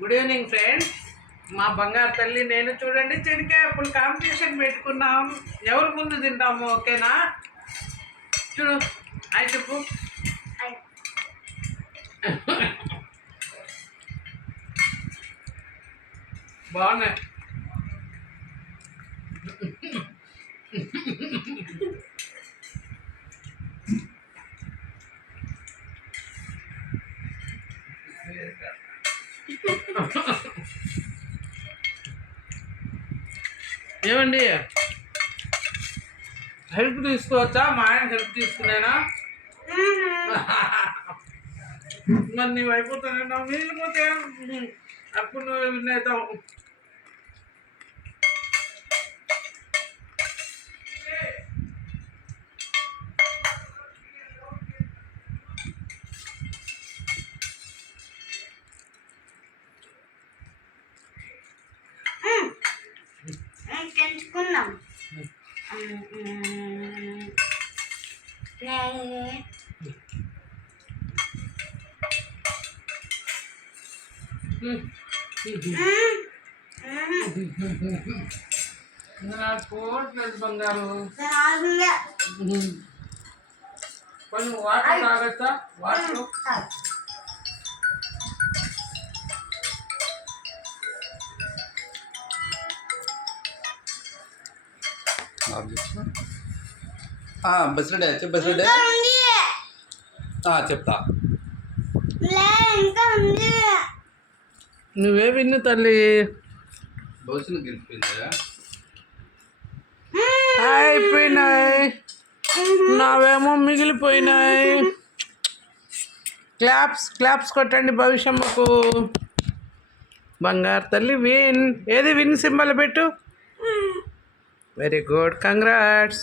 Good evening friends. మా బంగారు తల్లి నేను చూడండి చెనిక్కాయ అప్పులు కాంపిటీషన్ పెట్టుకున్నాం. ఎవరు ముందు తింటాము, ఓకేనా? చూడు, అయి చెప్పు. బాగున్నాయి. ఏమండి, హెల్ప్ తీసుకోవచ్చా? మా ఆయన హెల్ప్ తీసుకునేనా? మరి నీవు అయిపోతానే నా వీళ్ళు పోతే అప్పుడు నువ్వు వినేతావు. తెలుసుకుందాం. కోట్లేదు బంగారు. కొంచెం వాటర్ తాగచ్చా? వాటర్ బస్సుడే బస్సుడే చెప్తా. నువ్వే విన్ను తల్లి. బస్సును గెలిచిపోయిందా? అయిపోయినాయి, నావేమో మిగిలిపోయినాయి. క్లాప్స్ క్లాప్స్ కొట్టండి భవిష్యమ్మకు. బంగారు తల్లి విన్. ఏది విన్ సింబల్ పెట్టు. Very good, congrats.